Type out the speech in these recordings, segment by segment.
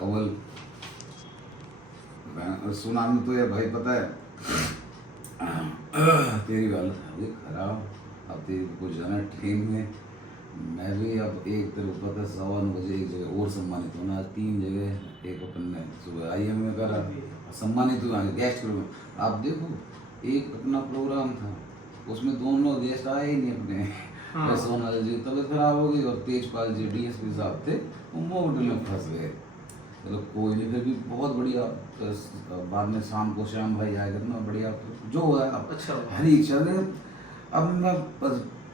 कवल सुनाने तो यार भाई पता है तेरी हालत हुई खराब। अब तेरी को जाना ट्रेन में, मैं भी अब एक तेरे को पता 9:15 एक जगह और सम्मानित होना, 3 जगह एक अपन ने सुबह IM में करा सम्मानित हुआ गेस्ट में। आप देखो एक अपना प्रोग्राम था उसमें दोनों गेस्ट आए ही नहीं अपने। हाँ। सोनल जी तबीयत खराब हो गई और तेजपाल जी DSP साहब थे वो मोहटल में फंस गए। चलो कोई नहीं, फिर भी बहुत बढ़िया। बाद में शाम को श्याम भाई आए कितना बढ़िया जो हुआ है। अच्छा हरी चल अब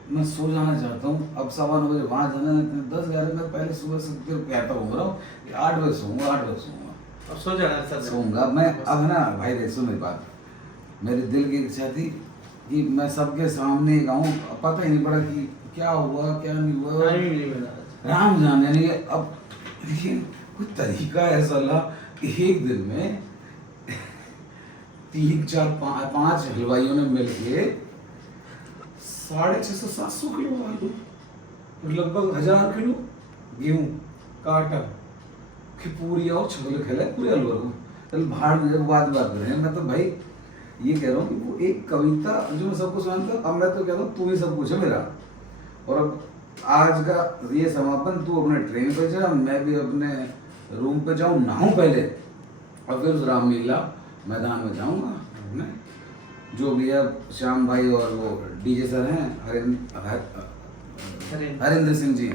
मैं सो जाना चाहता हूँ। अब 9:15 वहाँ जाना है, 10-11 मैं पहले सुबह से फिर कहता हूँ 8 बजे सोऊंगा 8 बजे सोऊंगा। अब सो जाना सर सोऊंगा मैं अब है ना भाई। देख सुन मेरी बात, मेरे दिल की इच्छा थी कि मैं सबके सामने गाऊँ। पता ही नहीं पड़ा कि क्या हुआ क्या नहीं हुआ, राम जाने नहीं। अब लेकिन कोई तरीका है साला एक दिन में 3-4-5 हलवाइयों ने मिलके 650-700 किलो आलू और लगभग 1000 किलो गेहूं का आटा कि पूरी और छोले खेले पूरे अलवर को। चल भाड़ में जब बात कर रहे हैं, मैं तो भाई ये कह रहा हूँ कि वो एक कविता जो मैं सबको सुनाता, अब मैं तो कहता हूँ तू ही सब कुछ है मेरा। और अब आज का ये समापन तू अपने ट्रेन पे जा, मैं भी अपने रूम पे जाऊँ, नहाऊं पहले और फिर उस रामलीला मैदान में जाऊँगा। जो भी है श्याम भाई और वो DJ सर हैं हरिंद्र सिंह जी,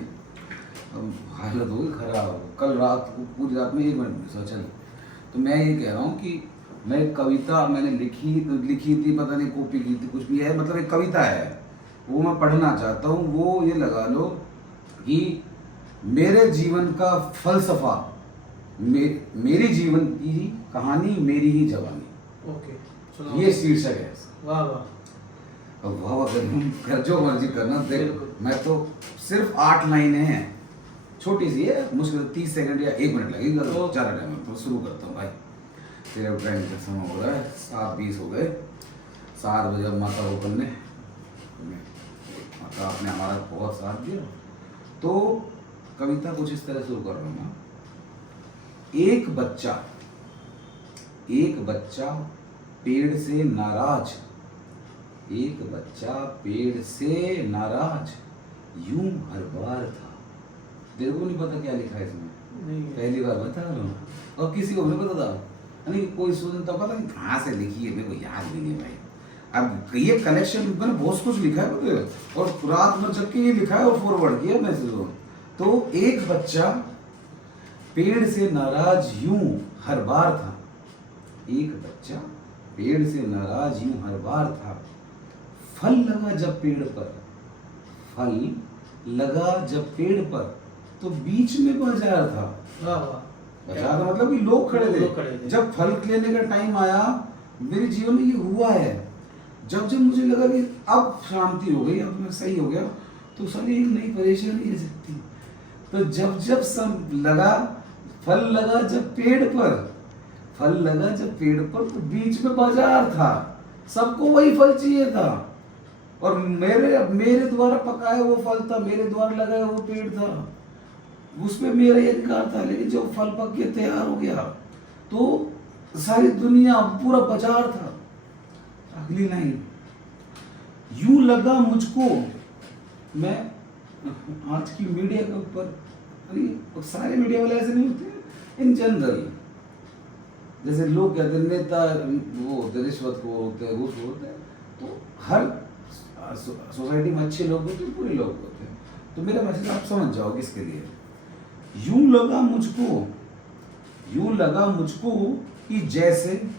हालत होगी खराब। कल रात को पूरी रात में 1 मिनट में सोचा। तो मैं ये कह रहा हूँ कि मैं एक कविता मैंने लिखी थी, पता नहीं कॉपी की थी, कुछ भी है, मतलब एक कविता है वो मैं पढ़ना चाहता हूँ। वो ये लगा लो कि मेरे जीवन का फलसफा, मेरी जीवन की कहानी, मेरी ही जवानी। ओके ये शीर्षक है। वाह वाह वाह कर जो मर्जी करना। देख मैं तो सिर्फ 8 लाइनें हैं, छोटी सी है, मुश्किल 30 सेकंड या 1 मिनट लगेगा, तो ज़्यादा टाइम तो शुरू करता हूँ भाई। तेरे ट्रेन का समय हो रहा है, 7:20 हो गए। 7 बजे माता होटल ने माता आपने हमारा बहुत साथ दिया। तो कविता कुछ इस तरह शुरू कर रहा हूँ मैं। एक बच्चा पेड़ से नाराज, एक बच्चा पेड़ से नाराज यूं हर बार था। तेरे को नहीं पता क्या लिखा है इसमें? नहीं। पहली बार बता रहा हूँ और किसी को नहीं पता था, नहीं कोई सुनता पता नहीं कहाँ से लिखी है, मेरे को याद भी नहीं भाई। अब ये कलेक्शन मैंने बहुत कुछ लिखा है पता, और रात में जब के ये लिखा है और फॉरवर्ड किया मैसेज को। तो एक बच्चा पेड़ से नाराज यूं हर बार था, एक बच्चा पेड़ से नाराज यूं हर बार था। फल लगा जब पेड़ पर, फल लगा जब पेड़ पर, तो बीच में बाजार था। बाजार मतलब कि लोग खड़े थे। जब फल लेने का टाइम आया, मेरे जीवन में ये हुआ है, जब मुझे लगा कि अब शांति हो गई, अब मैं सही हो गया, तो सारी एक नई परेशानी है सकती। तो जब सब लगा, फल लगा जब पेड़ पर, फल लगा जब पेड़ पर, तो बीच में बाजार था, सबको वही फल चाहिए था। और मेरे द्वारा पकाया वो फल था, मेरे द्वारा लगाया वो पेड़ था, उसमें मेरा ही अधिकार था। लेकिन जब फल पक के तैयार हो गया तो सारी दुनिया, पूरा बाजार था। अगली लाइन, यूं लगा मुझको, मैं आज की मीडिया के ऊपर, सारे मीडिया वाले ऐसे नहीं होते, इन जनरल जैसे लोग कहते हैं नेता वो होते, रिश्वत को होते हैं, घूस होते हैं, तो हर सोसाइटी में अच्छे लोग होते हैं, बुरे लोग होते हैं। तो मेरा मैसेज आप समझ जाओ किसके लिए। यूं लगा मुझको कि जैसे,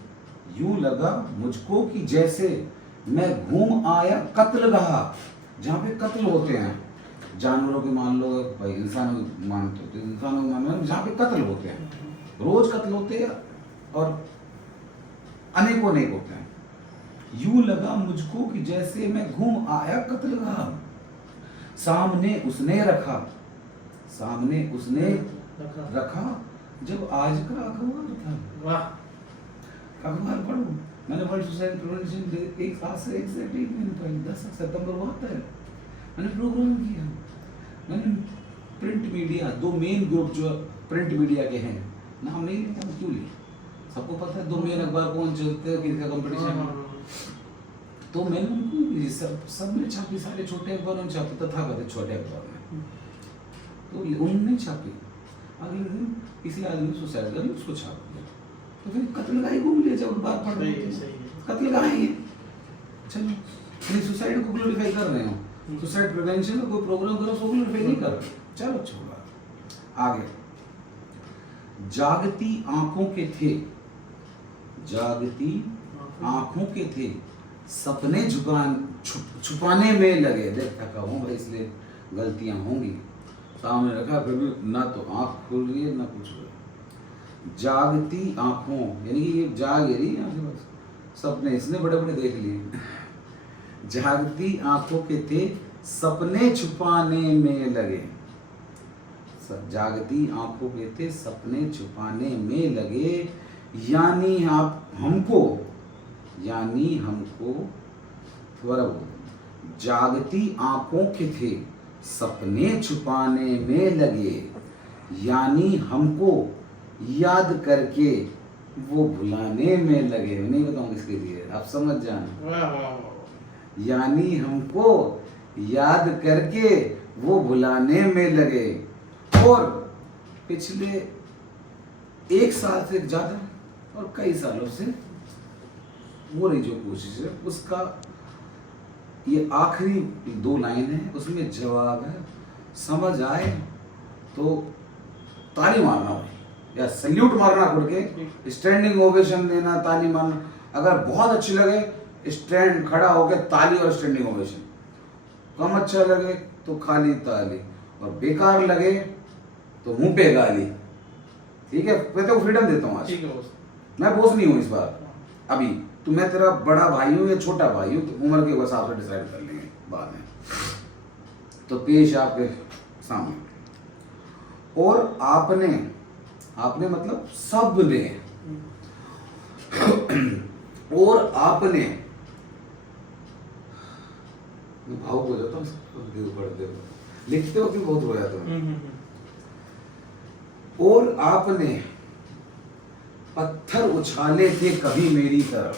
यूं लगा मुझको कि जैसे मैं घूम आया कत्लगाह, जहाँ पे कत्ल होते हैं जानवरों के, मान लो भाई इंसानों के मानते होते, इंसानों के मान जहाँ पे कत्ल होते हैं, रोज कत्ल होते हैं और अनेकों होते हैं। यूं लगा मुझको कि जैसे मैं घूम आया कत्लगाह, सामने उसने रखा जब आज का अखबार था। वाह। अखबार पढ़ो, मैंने वर्ल्ड सुसाइड प्रिवेंशन डे एक आज से 1 महीने पहले 10 सितंबर को आता है, मैंने प्रोग्राम किया। मैंने प्रिंट मीडिया, 2 मेन ग्रुप जो प्रिंट मीडिया के हैं, नाम नहीं लिया, हम क्यों लिए? सबको पता है 2 मेन अखबार कौन चलते हैं, किसका कंपटीशन है। तो मैंने उनको सब ने छापी, सारे छोटे अखबारों में छापी, तथाकथित छोटे अखबार में, तो उन्होंने छापी। अगले दिन किसी आदमी ने सुसाइड कर लिया, उसको छाप दिया, तो फिर कत्ल गाय घूम लिया। जब बात पढ़ रहे थे कत्ल गाय है, चलो नहीं सुसाइड को ग्लोरीफाई कर रहे हो, सुसाइड प्रिवेंशन का कोई प्रोग्राम करो, उसको ग्लोरीफाई नहीं कर रहे, चलो छोड़ा। आगे, जागती आंखों के थे, जागती आंखों के थे, सपने छुपाने में लगे। देख थका हूँ भाई, इसलिए गलतियां होंगी, सामने रखा फिर भी ना तो आंख खुल रही है ना कुछ हो रहा है। जागती आंखों यानी कि ये जाग रही है, बस सपने इसने बड़े बड़े देख लिए। जागती आंखों के थे, सपने छुपाने में लगे, जागती आंखों के थे, सपने छुपाने में लगे, यानी हमको दोबारा बोलो, जागती आंखों के थे, सपने छुपाने में लगे, यानी हमको याद करके वो भुलाने में लगे। नहीं बताऊं किसके लिए, आप समझ जाना। यानी हमको याद करके वो भुलाने में लगे, और पिछले 1 साल से ज़्यादा और कई सालों से वो रही जो कोशिश है, उसका ये आखिरी 2 लाइन है, उसमें जवाब है। समझ आए तो ताली मारना हो या सल्यूट मारना, खुद के स्टैंडिंग ओवेशन देना, ताली मारना। अगर बहुत अच्छी लगे स्टैंड खड़ा होकर ताली और स्टैंडिंग ओवेशन, कम अच्छा लगे तो खाली ताली, और बेकार लगे तो मुंह पे गाली। ठीक है, मैं तो फ्रीडम देता हूँ आज, मैं बॉस नहीं हूँ इस बार। अभी तो मैं तेरा बड़ा भाई हूँ या छोटा भाई हूँ, तो उम्र के हिसाब से डिसाइड कर लेंगे बाद में। तो पेश आपके सामने, और आपने मतलब सब ने, और आपने, भावुक हो जाता हूँ पढ़ते हो, लिखते हो क्यों बहुत हो जाता हूँ। और आपने पत्थर उछाले थे कभी मेरी तरफ,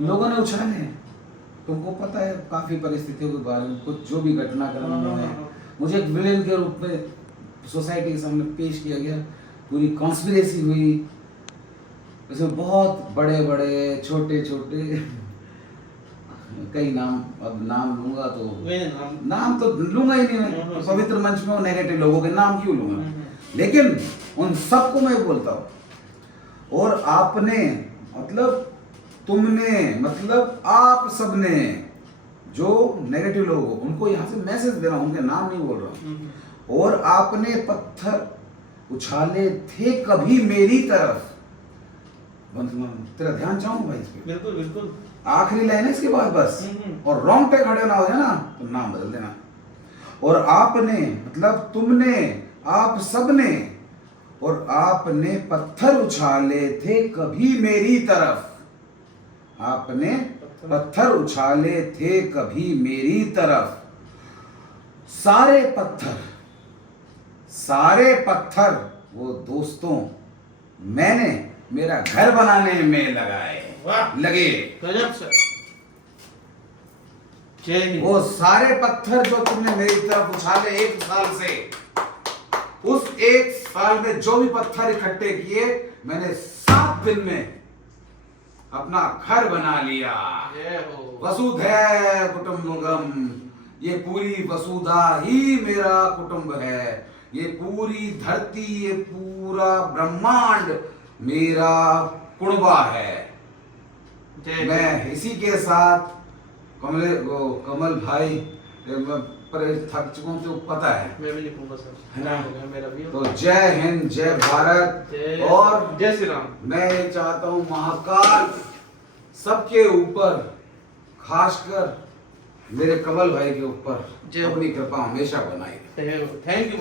लोगों ने उछाले हैं, तुमको पता है काफी परिस्थितियों के बारे में, कुछ जो भी घटनाक्रम हुए हैं, मुझे एक विलेन के रूप में सोसाइटी के सामने पेश किया गया, पूरी कॉन्स्पिरेसी हुई, उसमें बहुत बड़े बड़े छोटे छोटे कई नाम, अब नाम लूंगा तो नाम तो लूंगा ही नहीं मैं, तो पवित्र मंच में नेगेटिव लोगों के नाम क्यों लूंगा, लेकिन उन सबको मैं बोलता हूँ। और आपने मतलब तुमने मतलब आप सबने, जो नेगेटिव लोग हो उनको यहाँ से मैसेज दे रहा हूँ, उनके नाम नहीं बोल रहा हूँ। और आपने पत्थर उछाले थे कभी मेरी तरफ, तेरा ध्यान चाहूँ भाई इस पे, बिल्कुल बिल्कुल, आखिरी लाइन है इसके बाद बस, और रॉन्ग पे खड़े ना हो जाए ना तो नाम बदल देना। और आपने मतलब तुमने, आप सबने, और आपने पत्थर उछाले थे कभी मेरी तरफ, आपने पत्थर उछाले थे कभी मेरी तरफ, सारे पत्थर वो दोस्तों मैंने मेरा घर बनाने में लगे। वो सारे पत्थर जो तुमने मेरी तरफ उछाले 1 साल से, उस 1 साल में जो भी पत्थर इकट्ठे किए, मैंने 7 दिन में अपना घर बना लिया। वसुधैव कुटुंबकम, ये पूरी वसुधा ही मेरा कुटुंब है, ये पूरी धरती, ये पूरा ब्रह्मांड मेरा कुणबा है। मैं इसी के साथ कमल भाई पर थक चुका हूँ, तो पता है, मैं भी लिखूंगा सर, है ना? मेरा भी। तो जय हिंद, जय भारत, और जय श्री राम। मैं ये चाहता हूँ महाकाल सबके ऊपर, खासकर मेरे कमल भाई के ऊपर अपनी कृपा हमेशा बनाई। थैंक यू,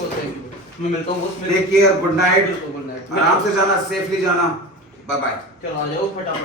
मैं मिलता हूँ। Take care, good night, good night, आराम से जाना, सेफली जाना, बाय बाय। चलो आ जाओ फटाफट।